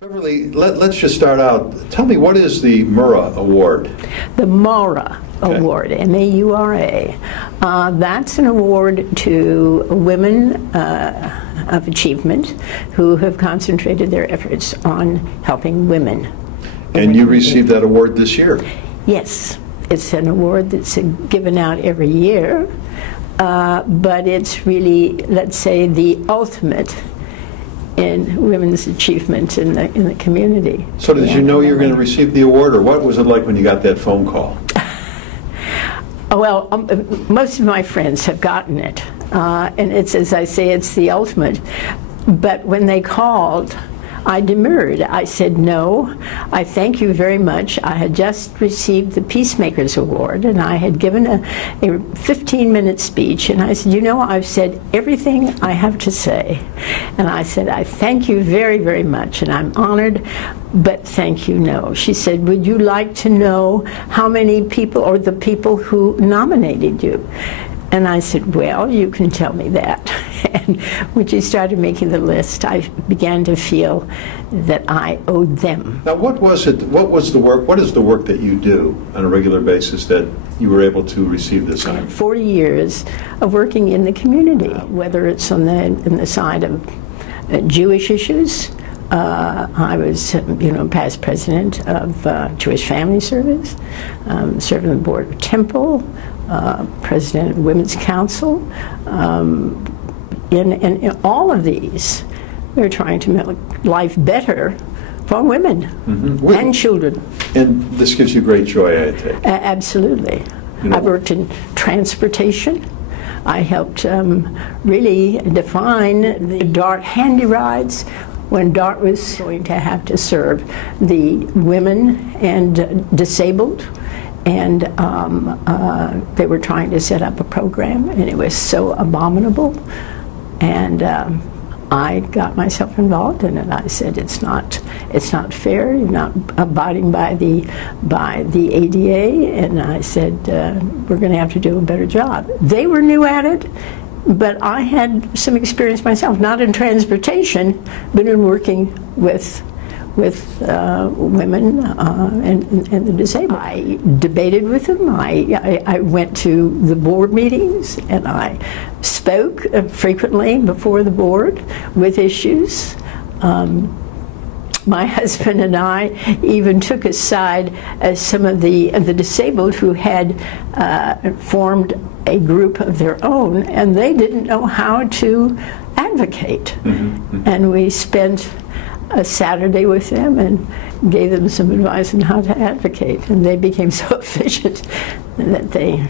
Beverly, let's just start out. Tell me, what is the Murrah Award? The Murrah Award, M-A-U-R-A. That's an award to women of achievement who have concentrated their efforts on helping women. And you received that award this year? Yes. It's an award that's given out every year, but it's really, let's say, the ultimate in women's achievement in the community. So did you know you were going to receive the award, or what was it like when you got that phone call? Well, most of my friends have gotten it, and it's, as I say, it's the ultimate. But when they called, I demurred. I said, no, I thank you very much. I had just received the Peacemakers Award, and I had given a 15-minute speech, and I said, you know, I've said everything I have to say. And I said, I thank you very, very much, and I'm honored, but thank you, no. She said, would you like to know how many people, or the people who nominated you? And I said, well, you can tell me that. And when she started making the list, I began to feel that I owed them. Now, what was it? What was the work? What is the work that you do on a regular basis that you were able to receive this honor? 40 years of working in the community, whether it's on the side of Jewish issues. I was, past president of Jewish Family Service, served on the board of Temple, president of Women's Council. In all of these, we're trying to make life better for women and children. And this gives you great joy, I take. Absolutely. I've worked in transportation. I helped really define the DART handy rides when DART was going to have to serve the women and disabled. And they were trying to set up a program, and it was so abominable. And I got myself involved in it. I said, it's not fair. You're not abiding by the ADA. And I said, we're going to have to do a better job. They were new at it, but I had some experience myself, not in transportation, but in working with women and the disabled. I debated with them. I went to the board meetings, and I spoke frequently before the board with issues. My husband and I even took aside some of the disabled who had formed a group of their own, and they didn't know how to advocate. And we spent a Saturday with them and gave them some advice on how to advocate, and they became so efficient that they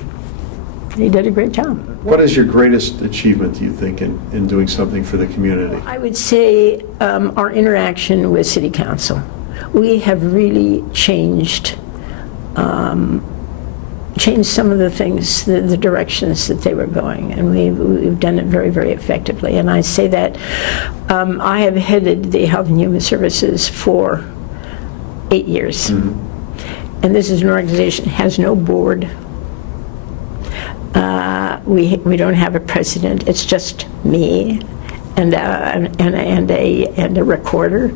did a great job. What is your greatest achievement, do you think, in doing something for the community? I would say our interaction with City Council. We have really changed some of the things, the directions that they were going, and we've done it very, very effectively. And I say that I have headed the Health and Human Services for 8 years. And this is an organization that has no board. We don't have a president. It's just me and a recorder.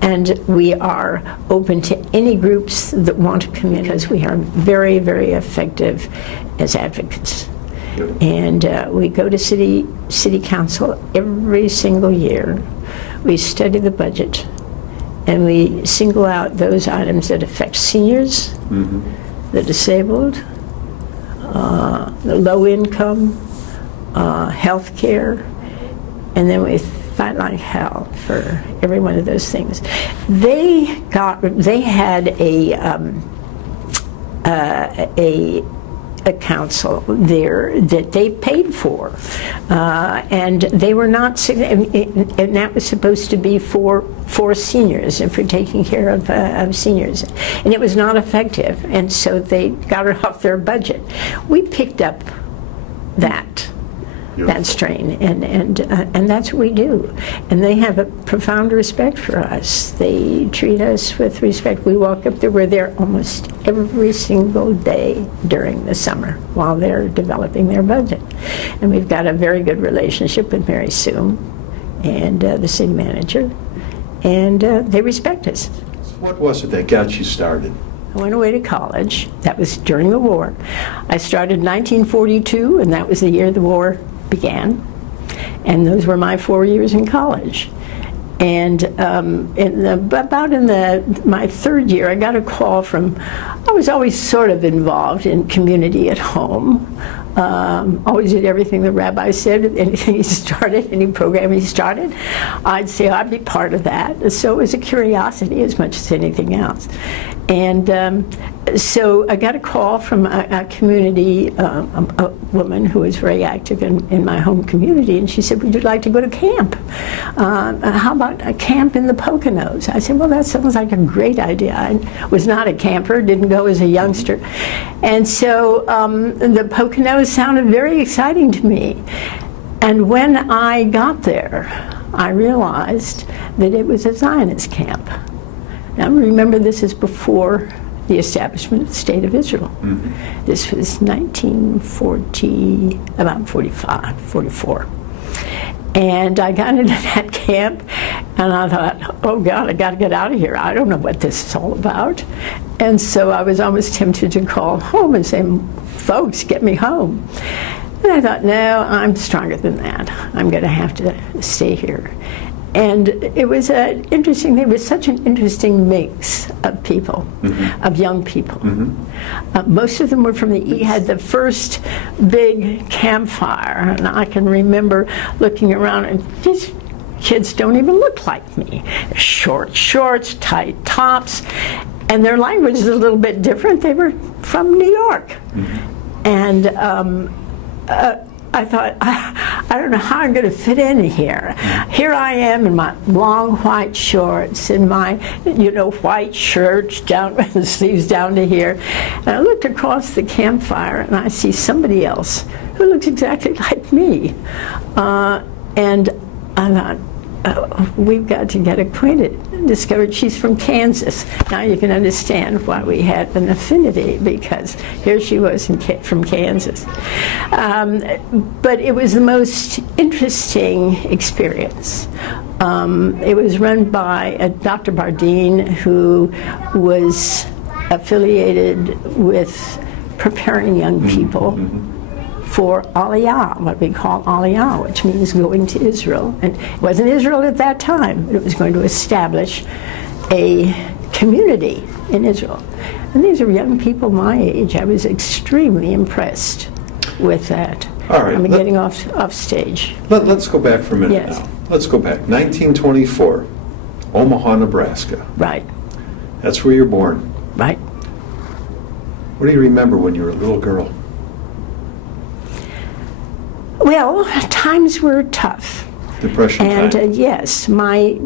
And we are open to any groups that want to come in, because we are very, very effective as advocates. And we go to city council every single year. We study the budget, and we single out those items that affect seniors, the disabled, the low income, health care, and then we fight like hell for every one of those things. They had a council there that they paid for, and they were not, and that was supposed to be for seniors and for taking care of seniors, and it was not effective, and so they got it off their budget. We picked up that strain, and that's what we do. And they have a profound respect for us. They treat us with respect. We walk up there, we're there almost every single day during the summer while they're developing their budget. And we've got a very good relationship with Mary Sue and the city manager. and they respect us. What was it that got you started? I went away to college. That was during the war. I started in 1942, and that was the year the war began. And those were my 4 years in college. And about in my third year, I got a call from, I was always sort of involved in community at home. Always did everything the rabbi said, anything he started, any program he started, I'd say I'd be part of that. So it was a curiosity as much as anything else. And so I got a call from a community, a woman who was very active in my home community, and she said, would you like to go to camp? How about a camp in the Poconos? I said, well, that sounds like a great idea. I was not a camper, didn't go as a youngster. And so the Poconos sounded very exciting to me. And when I got there, I realized that it was a Zionist camp. Now remember, this is before the establishment of the State of Israel. Mm-hmm. This was 1940, about 45, 44. And I got into that camp, and I thought, oh God, I got to get out of here. I don't know what this is all about. And so I was almost tempted to call home and say, folks, get me home. And I thought, no, I'm stronger than that. I'm going to have to stay here. And it was interesting. There was such an interesting mix of people, mm-hmm. of young people. Mm-hmm. Most of them were from the east. We had the first big campfire, and I can remember looking around, and these kids don't even look like me. Short shorts, tight tops, and their language is a little bit different. They were from New York. Mm-hmm. And I thought, I don't know how I'm going to fit in here. Here I am in my long white shorts and my, white shirt down with the sleeves down to here. And I looked across the campfire and I see somebody else who looks exactly like me. And I thought, we've got to get acquainted. Discovered she's from Kansas. Now you can understand why we had an affinity, because here she was from Kansas. But it was the most interesting experience. It was run by Dr. Bardeen, who was affiliated with preparing young people for Aliyah, what we call Aliyah, which means going to Israel. And it wasn't Israel at that time, but it was going to establish a community in Israel. And these are young people my age. I was extremely impressed with that. All right. I'm getting off stage. Let's go back for a minute yes. now. Let's go back. 1924, Omaha, Nebraska. Right. That's where you're born. Right. What do you remember when you were a little girl? Well, times were tough. Depression and time. Yes, my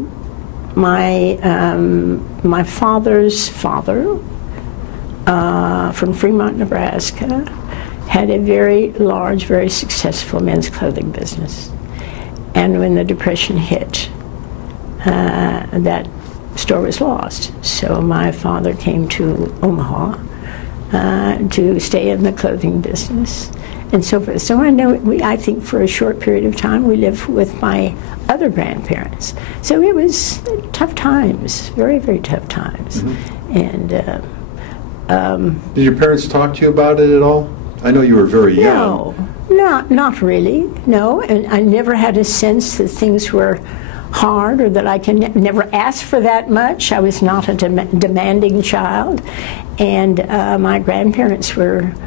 father's father from Fremont, Nebraska, had a very large, very successful men's clothing business. And when the Depression hit, that store was lost. So my father came to Omaha to stay in the clothing business and so forth. So I think for a short period of time we lived with my other grandparents. So it was tough times, very, very tough times. Mm-hmm. And did your parents talk to you about it at all? I know you were very young. No, not really, no. And I never had a sense that things were hard or that I can never ask for that much. I was not a demanding child. And my grandparents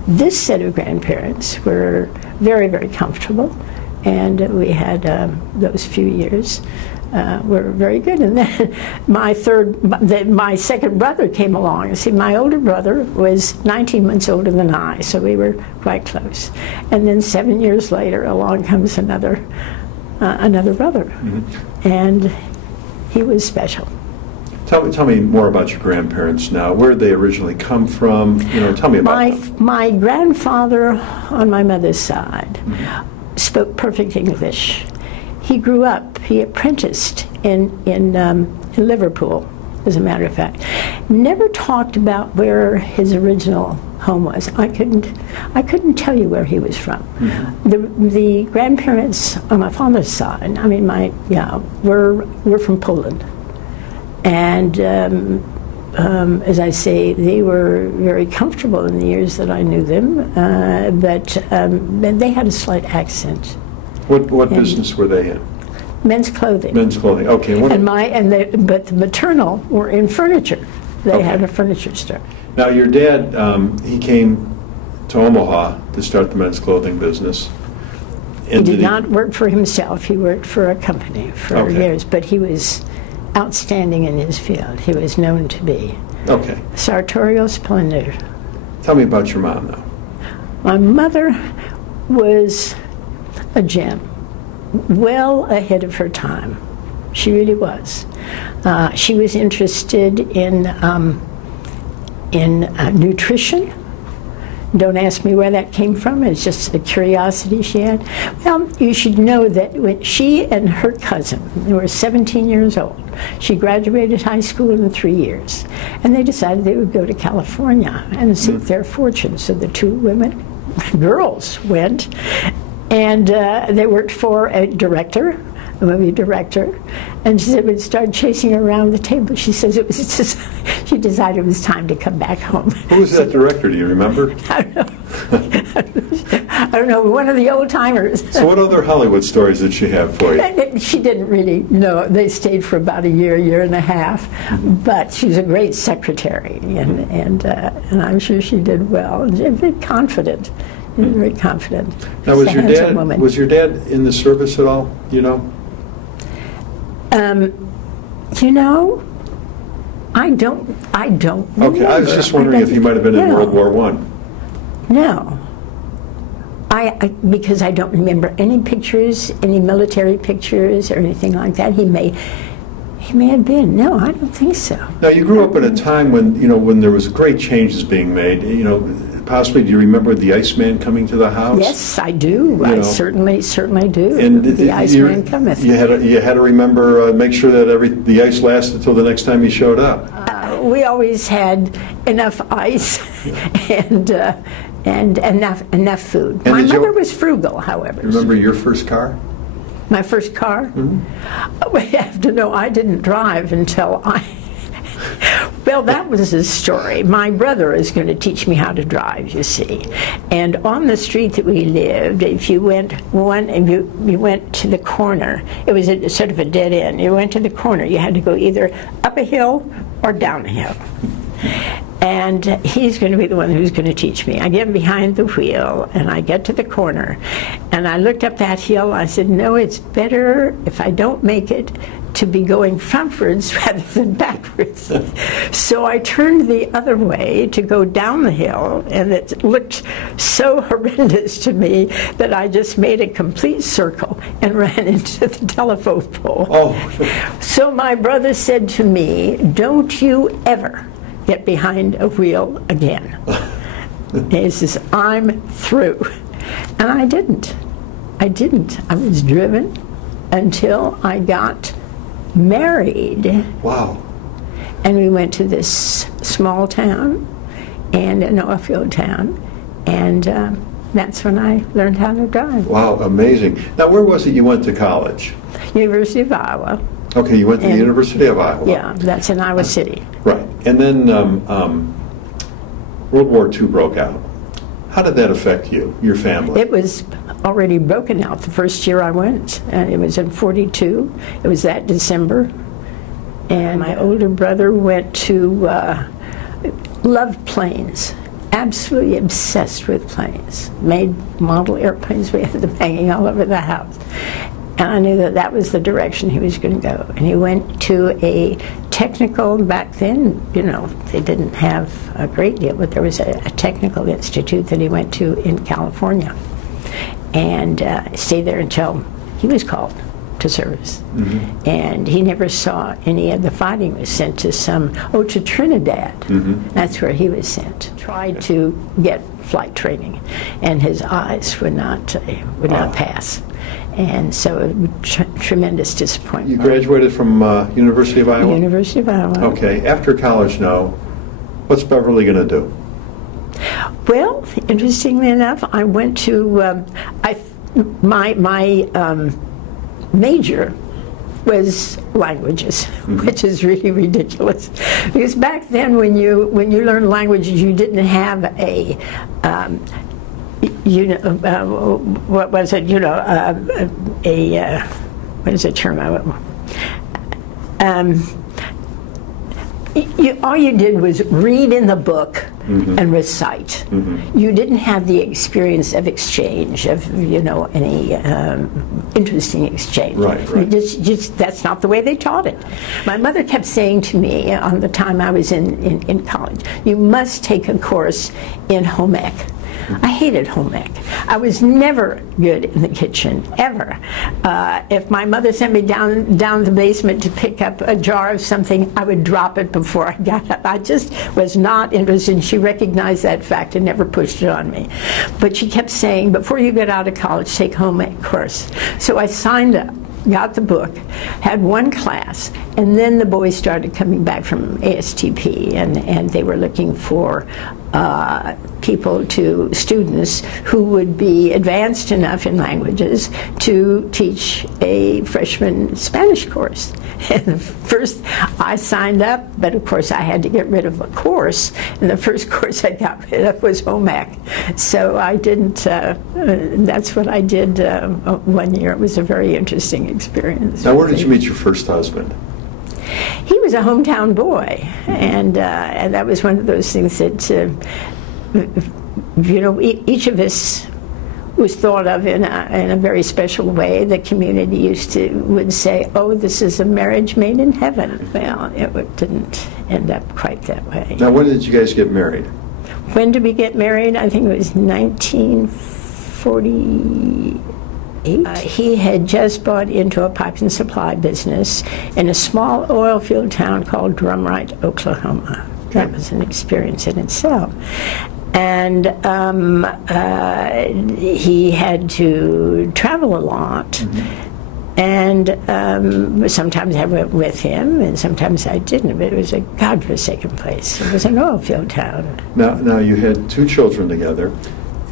this set of grandparents were very, very comfortable. And we had those few years were very good. And then my second brother came along. See, my older brother was 19 months older than I, so we were quite close. And then 7 years later, along comes another brother. Mm-hmm. And he was special. Tell me more about your grandparents now. Where did they originally come from? Tell me about them. My grandfather on my mother's side spoke perfect English. He grew up, he apprenticed in Liverpool, as a matter of fact. Never talked about where his original home was. I couldn't tell you where he was from. Mm-hmm. The grandparents on my father's side, were from Poland. And as I say, they were very comfortable in the years that I knew them, but they had a slight accent. What business were they in? Men's clothing. Men's clothing. Okay. But the maternal were in furniture. They had a furniture store. Now, your dad, he came to Omaha to start the men's clothing business. He did not work for himself. He worked for a company for years, but he was outstanding in his field. He was known to be. Okay. Sartorial splendor. Tell me about your mom now. My mother was a gem, well ahead of her time. She really was. She was interested in nutrition. Don't ask me where that came from. It's just a curiosity she had. Well, you should know that when she and her cousin, they were 17 years old. She graduated high school in 3 years. And they decided they would go to California and seek their fortune. So the two girls went. And they worked for a director, a movie director, and she said we'd start chasing her around the table. She says it was just, she decided it was time to come back home. Who was that director? Do you remember? I don't know. I don't know, one of the old timers. So what other Hollywood stories did she have for you? She didn't really know. They stayed for about a year and a half, but she was a great secretary, and I'm sure she did well. And very confident. Very confident. Now, was your dad in the service at all? You know? I don't. Okay, I was just wondering if he might have been in World War I. No. Because I don't remember any pictures, any military pictures or anything like that. He may have been. No, I don't think so. Now, you grew up at a time when there was great changes being made. Possibly, do you remember the Iceman coming to the house? Yes, I do. I certainly do. And the Iceman cometh. You had to remember, make sure that the ice lasted until the next time he showed up. We always had enough ice and enough food. My mother was frugal, however. Remember your first car? My first car? Mm-hmm. We have to know I didn't drive until well, that was his story. My brother is going to teach me how to drive, you see. And on the street that we lived, if you went you went to the corner, it was sort of a dead end. You went to the corner, you had to go either up a hill or down a hill. And he's going to be the one who's going to teach me. I get behind the wheel, and I get to the corner, and I looked up that hill. I said, no, it's better if I don't make it to be going frontwards rather than backwards. So I turned the other way to go down the hill, and it looked so horrendous to me that I just made a complete circle and ran into the telephone pole. Oh. So my brother said to me, don't you ever get behind a wheel again. He says, I'm through. And I didn't. I was driven until I got married. Wow. And we went to this small town, and an oil field town, and that's when I learned how to drive. Wow, amazing. Now, where was it you went to college? University of Iowa. Okay, you went to the University of Iowa. Yeah, that's in Iowa City. Right. And then World War II broke out. How did that affect you, your family? It was already broken out the first year I went, and it was in '42. It was that December. And my older brother went to, loved planes, absolutely obsessed with planes, made model airplanes. We had them hanging all over the house. And I knew that that was the direction he was going to go. And he went to a technical, back then, they didn't have a great deal, but there was a technical institute that he went to in California. And stayed there until he was called to service. Mm-hmm. And he never saw any of the fighting. He was sent to to Trinidad. Mm-hmm. That's where he was sent. Tried to get flight training, and his eyes would not pass. And so it was tremendous disappointment. You graduated from University of Iowa? University of Iowa. Okay. After college now, what's Beverly going to do? Well, interestingly enough, I went to my major was languages, which is really ridiculous. Because back then, when you learned languages, you didn't have a what was it? What is the term? All you did was read in the book and recite. You didn't have the experience of exchange, of any interesting exchange. Right. That's not the way they taught it. My mother kept saying to me on the time I was in college, you must take a course in home ec. I hated home ec. I was never good in the kitchen, ever. If my mother sent me down the basement to pick up a jar of something, I would drop it before I got up. I just was not interested, and she recognized that fact and never pushed it on me. But she kept saying, before you get out of college, take home ec course. So I signed up, got the book, had one class, and then the boys started coming back from ASTP, and they were looking for students who would be advanced enough in languages to teach a freshman Spanish course. And first I signed up, but of course I had to get rid of a course, and the first course I got rid of was home ec. So I didn't, that's what I did 1 year. It was a very interesting experience. Now, where did you meet your first husband? He was a hometown boy, and that was one of those things that, each of us was thought of in a very special way. The community would say, "Oh, this is a marriage made in heaven." Well, it didn't end up quite that way. Now, when did you guys get married? When did we get married? I think it was 1948. He had just bought into a pipe and supply business in a small oil field town called Drumright, Oklahoma. That was an experience in itself. And he had to travel a lot. And sometimes I went with him, and sometimes I didn't. But it was a godforsaken place. It was an oil field town. Now you had 2 children together.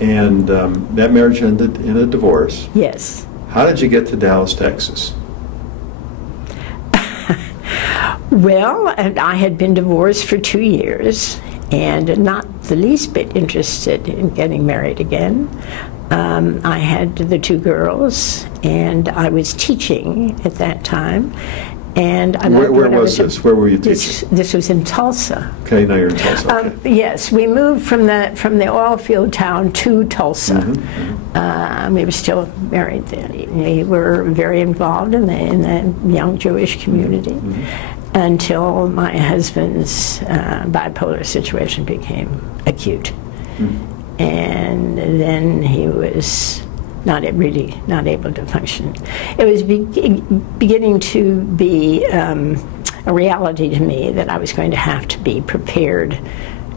And that marriage ended in a divorce. Yes. How did you get to Dallas, Texas? Well, I had been divorced for 2 years and not the least bit interested in getting married again. I had the 2 girls, and I was teaching at that time. And where was this? Where were you teaching? This was in Tulsa. Okay, now you're in Tulsa. Okay. Yes, we moved from the oil field town to Tulsa. We were still married then. We were very involved in the young Jewish community until my husband's bipolar situation became acute, and then he was not able to function. It was beginning to be a reality to me that I was going to have to be prepared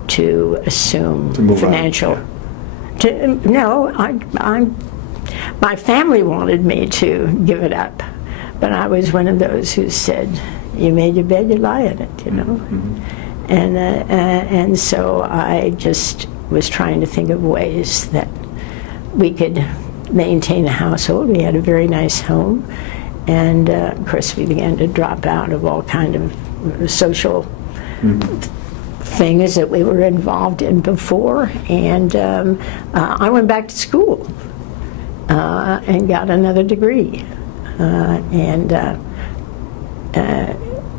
to assume financial. My family wanted me to give it up, but I was one of those who said, "You made your bed, you lie in it," and so I just was trying to think of ways that we could maintain a household. We had a very nice home, and of course we began to drop out of all kind of social things that we were involved in before, and I went back to school and got another degree,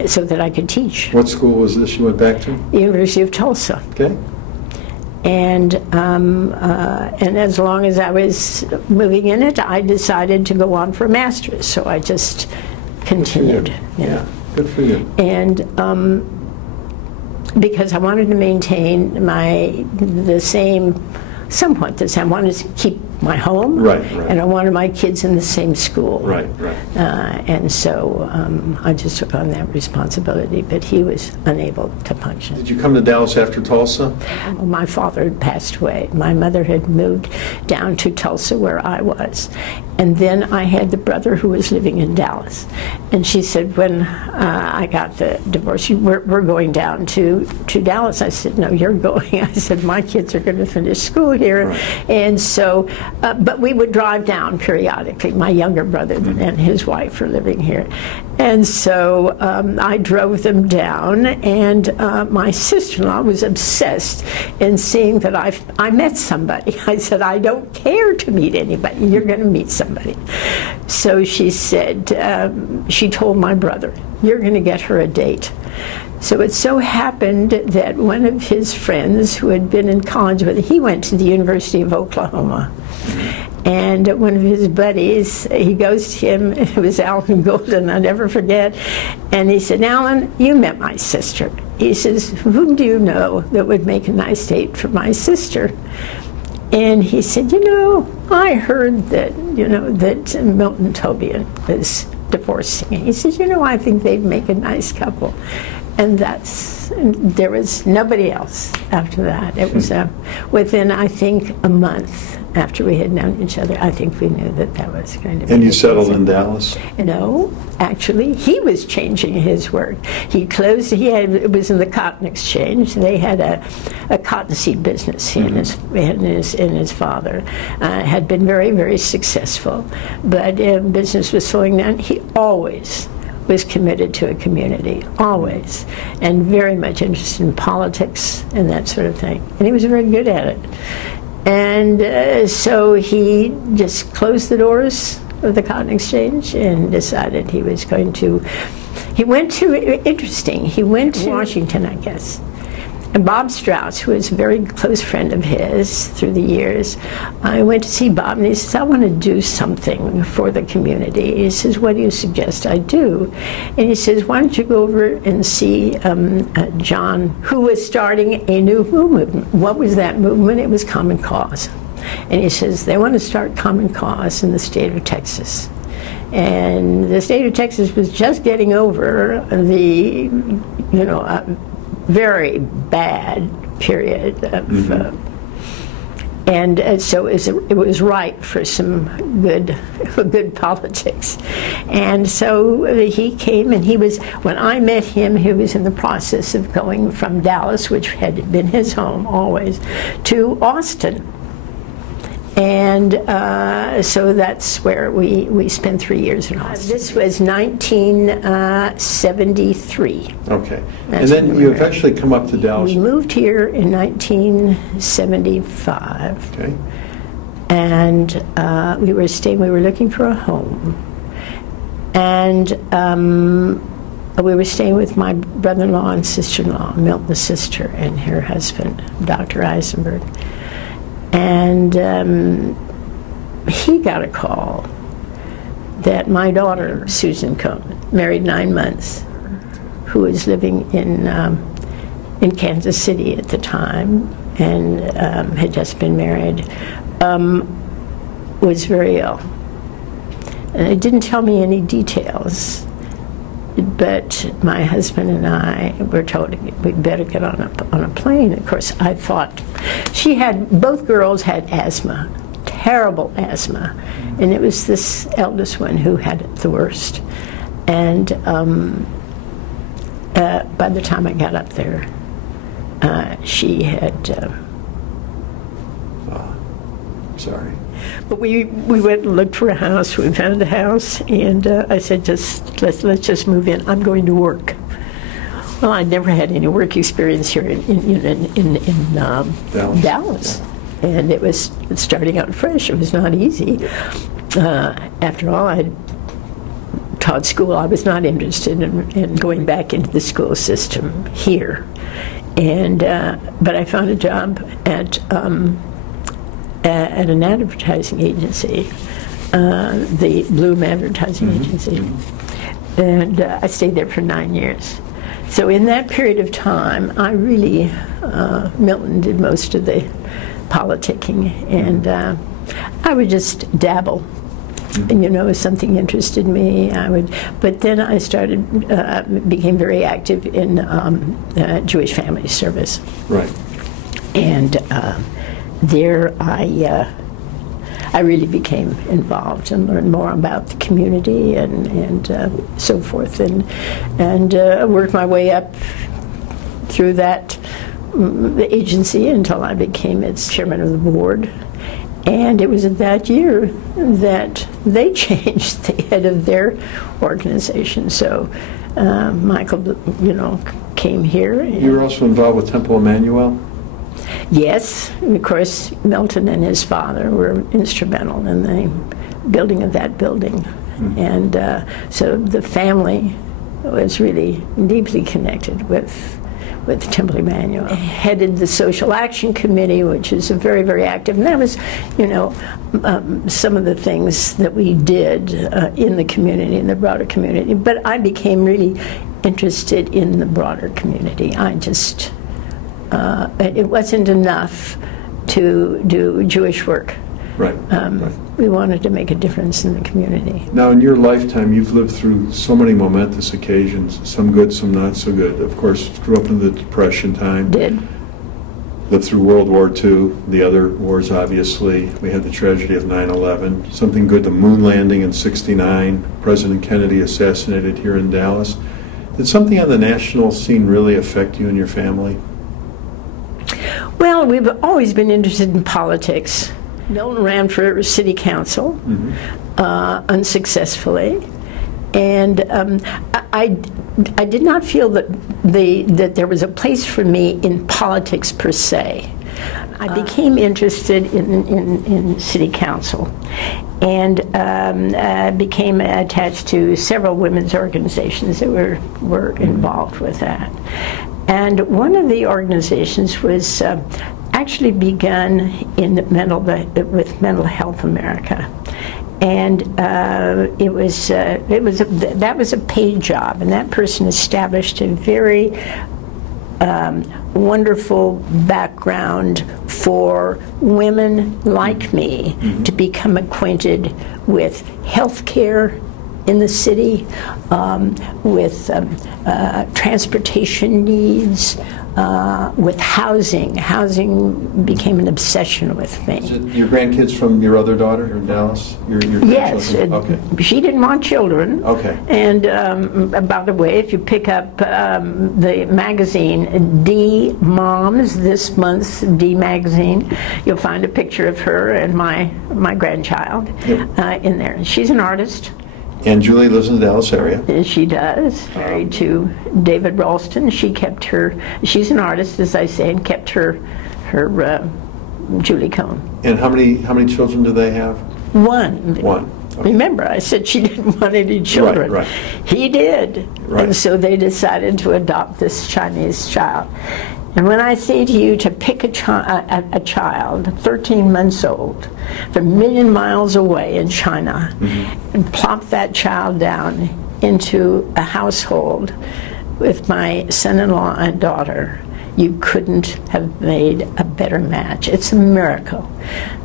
so that I could teach. What school was this you went back to? University of Tulsa. Okay. And as long as I was moving in it, I decided to go on for a master's. So I just continued. Yeah, good for you. And because I wanted to maintain somewhat the same. I wanted to keep my home, and I wanted my kids in the same school. And so I just took on that responsibility, but he was unable to function. Did you come to Dallas after Tulsa? My father had passed away. My mother had moved down to Tulsa where I was. And then I had the brother who was living in Dallas. And she said, when I got the divorce, we're going down to Dallas. I said, "No, you're going." I said, "My kids are going to finish school here." And so but we would drive down periodically. My younger brother and his wife are living here. And so I drove them down, and my sister-in-law was obsessed in seeing that I met somebody. I said, I don't care to meet anybody. You're going to meet somebody. So she said, she told my brother, you're going to get her a date. So it so happened that one of his friends who had been in college with him, he went to the University of Oklahoma. And one of his buddies, he goes to him, it was Alan Golden, I'll never forget, and he said, Alan, you met my sister. He says, whom do you know that would make a nice date for my sister? And he said, you know, I heard that, that Milton Tobian was divorcing. He says, you know, I think they'd make a nice couple. And there was nobody else after that. It was within, I think, a month after we had known each other, I think we knew that was going to be. And you settled in Dallas? No, actually, he was changing his work. It was in the cotton exchange. They had a cottonseed business. He and his father had been very, very successful. But business was slowing down. He always was committed to a community, always, and very much interested in politics and that sort of thing. And he was very good at it. And so he just closed the doors of the Cotton Exchange and decided he was going to, he went to Washington, I guess. And Bob Strauss, who was a very close friend of his through the years, I went to see Bob, and he says, I want to do something for the community. He says, what do you suggest I do? And he says, why don't you go over and see John, who was starting a new movement. What was that movement? It was Common Cause. And he says, they want to start Common Cause in the state of Texas. And the state of Texas was just getting over the, very bad period of, and so it was ripe for some good politics. And so he came, and when I met him, he was in the process of going from Dallas, which had been his home always, to Austin. And so that's where we spent 3 years in Austin. This was 1973. Okay. And then you eventually come up to Dallas. We moved here in 1975. Okay. And we were looking for a home. And we were staying with my brother-in-law and sister-in-law, Milton's sister, and her husband, Dr. Eisenberg. And he got a call that my daughter, Susan Cohn, married 9 months, who was living in Kansas City at the time and had just been married, was very ill. And it didn't tell me any details, but my husband and I were told we'd better get on a plane. Of course, I thought both girls had asthma, terrible asthma, and it was this eldest one who had it the worst. And by the time I got up there, she had. Sorry. But we went and looked for a house. We found a house, and I said, let's just move in. I'm going to work. Well, I'd never had any work experience here in Dallas, and it was starting out fresh. It was not easy. After all, I taught school. I was not interested in going back into the school system here, and but I found a job at an advertising agency, the Bloom Advertising Agency, and I stayed there for 9 years. So in that period of time, I really, Milton did most of the politicking, and I would just dabble. And, if something interested me, I would. But then I became very active in Jewish Family Service. Right. And there I really became involved and learned more about the community and so forth, and worked my way up through the agency until I became its chairman of the board. And it was at that year that they changed the head of their organization. So Michael, came here. You were also involved with Temple Emmanuel? Yes, of course, Milton and his father were instrumental in the building of that building. Mm-hmm. And so the family was really deeply connected with Temple Emmanuel. Headed the Social Action Committee, which is very, very active. And that was, some of the things that we did in the community, in the broader community. But I became really interested in the broader community. It wasn't enough to do Jewish work. Right. We wanted to make a difference in the community. Now, in your lifetime, you've lived through so many momentous occasions, some good, some not so good. Of course, grew up in the Depression time. Did. Lived through World War II, the other wars, obviously. We had the tragedy of 9/11. Something good, the moon landing in '69, President Kennedy assassinated here in Dallas. Did something on the national scene really affect you and your family? Well, we've always been interested in politics. Milton ran for city council, unsuccessfully, and I did not feel that there was a place for me in politics per se. I became interested in city council, and became attached to several women's organizations that were involved with that. And one of the organizations was actually begun with Mental Health America, and that was a paid job, and that person established a very wonderful background for women like me to become acquainted with health care in the city, with transportation needs, with housing. Housing became an obsession with me. Is it your grandkids from your other daughter in Dallas? Your yes. Okay. She didn't want children. Okay. And by the way, if you pick up the magazine D Moms, this month's D magazine, you'll find a picture of her and my grandchild in there. She's an artist. And Julie lives in the Dallas area. She does. Married to David Ralston. She's an artist, as I say, and kept her Julie Cohn. And how many children do they have? One. One. Okay. Remember, I said she didn't want any children. Right. He did. Right. And so they decided to adopt this Chinese child. And when I say to you to pick a child, 13 months old, from a million miles away in China, and plop that child down into a household with my son-in-law and daughter, you couldn't have made a better match. It's a miracle.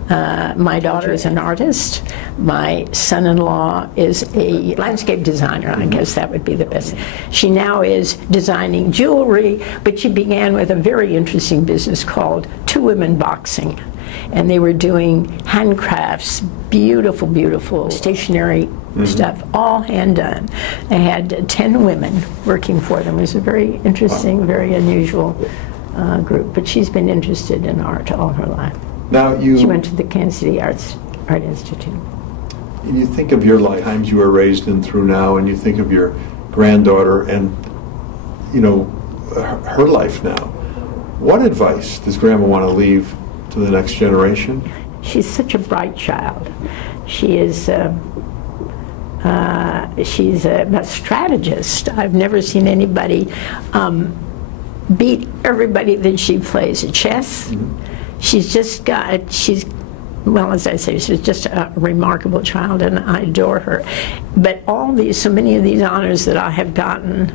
My daughter is an artist. My son-in-law is a landscape designer. I guess that would be the best. She now is designing jewelry, but she began with a very interesting business called Two Women Boxing. And they were doing handcrafts, beautiful, beautiful stationery stuff, all hand done. They had 10 women working for them. It was a very interesting, very unusual group. But she's been interested in art all her life. Now she went to the Kansas City Art Institute. And you think of your lifetimes you were raised in through now, and you think of your granddaughter and, her life now. What advice does Grandma want to leave to the next generation? She's such a bright child. She is. She's a strategist. I've never seen anybody beat everybody that she plays at chess. She's well, as I say, she's just a remarkable child, and I adore her. But so many of these honors that I have gotten,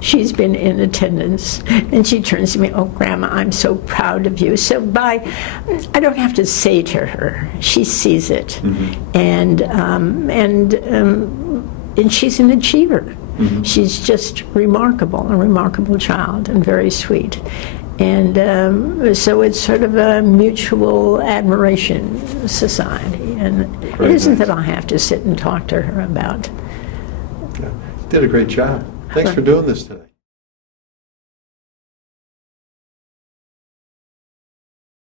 she's been in attendance, and she turns to me, "Oh, Grandma, I'm so proud of you." So I don't have to say to her; she sees it, and she's an achiever. She's just remarkable, a remarkable child, and very sweet. And so it's sort of a mutual admiration society. And it isn't that I have to sit and talk to her about. Did a great job. Thanks for doing this today.